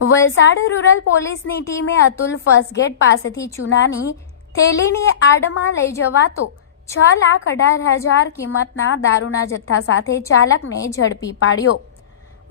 Valsad rural પોલીસની ટીમે અતુલ ફર્સ્ટગેટ પાસેથી ચૂનાની થેલીની આડમાં લઈ જવાતો 6,18,000 કિંમતના દારૂના જથ્થા સાથે ચાલકને ઝડપી પાડ્યો।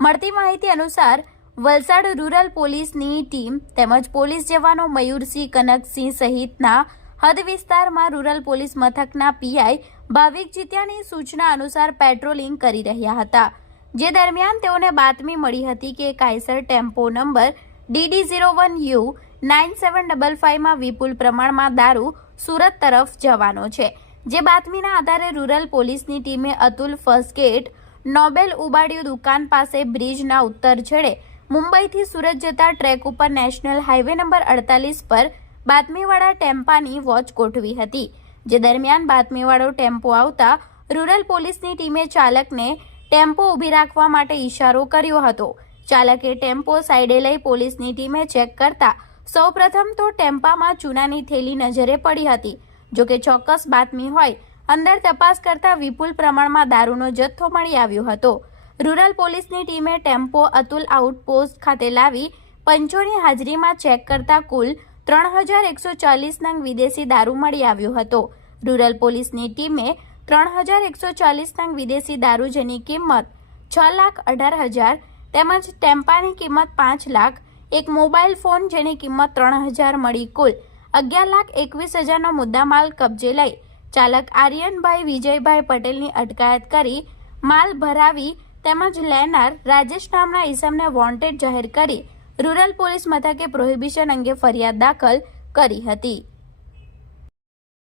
મળતી માહિતી અનુસાર વલસાડ રૂરલ પોલીસની ટીમ તેમજ પોલીસ જવાનો મયુરસિંહ કનકસિંહ સહિતના હદ વિસ્તારમાં રૂરલ પોલીસ મથકના પીઆઈ ભાવિક જીત્યાની સૂચના અનુસાર પેટ્રોલિંગ કરી રહ્યા હતા। જે દરમિયાન તેઓને બાતમી મળી હતી કે કાયસર ટેમ્પો નંબર DD01U 9755 માં વિપુલ પ્રમાણમાં દારૂ સુરત તરફ જવાનો છે। જે બાતમીના આધારે રૂરલ પોલીસની ટીમે અતુલ ફર્સ્ટગેટ નોબેલ ઉબાડિયું દુકાન પાસે બ્રિજના ઉત્તર છેડે મુંબઈથી સુરત જતા ટ્રેક ઉપર નેશનલ હાઈવે નંબર 48 પર બાતમીવાળા ટેમ્પાની વોચ ગોઠવી હતી। જે દરમિયાન બાતમીવાળો ટેમ્પો આવતા રૂરલ પોલીસની ટીમે ચાલકને ટેમ્પો ઊભી રાખવા માટે ઈશારો કર્યો હતો। ચાલકે ટેમ્પો સાઈડે લઈ પોલીસની ટીમે ચેક કરતા સૌપ્રથમ તો ટેમ્પામાં ચૂનાની થેલી નજરે પડી હતી। જોકે ચોક્કસ બાતમી હોય અંદર તપાસ કરતા વિપુલ પ્રમાણમાં દારૂનો જથ્થો મળી આવ્યો હતો। રૂરલ પોલીસની ટીમે ટેમ્પો અતુલ આઉટપોસ્ટ ખાતે લાવી પંચોની હાજરીમાં ચેક કરતા કુલ 3,140 નંગ વિદેશી દારૂ મળી આવ્યો હતો। રૂરલ પોલીસની ટીમે 3,140 નંગ વિદેશી દારૂ જેની કિંમત 6,18,000 તેમજ ટેમ્પાની કિંમત 5 લાખ, એક મોબાઈલ ફોન જેની કિંમત 3,000 મળી કુલ 11,21,000નો મુદ્દામાલ કબજે લઈ ચાલક આર્યનભાઈ વિજયભાઈ પટેલની અટકાયત કરી માલ ભરાવી તેમજ લેનાર રાજેશ નામના ઈસમને વોન્ટેડ જાહેર કરી રૂરલ પોલીસ મથકે પ્રોહિબિશન અંગે ફરિયાદ દાખલ કરી હતી।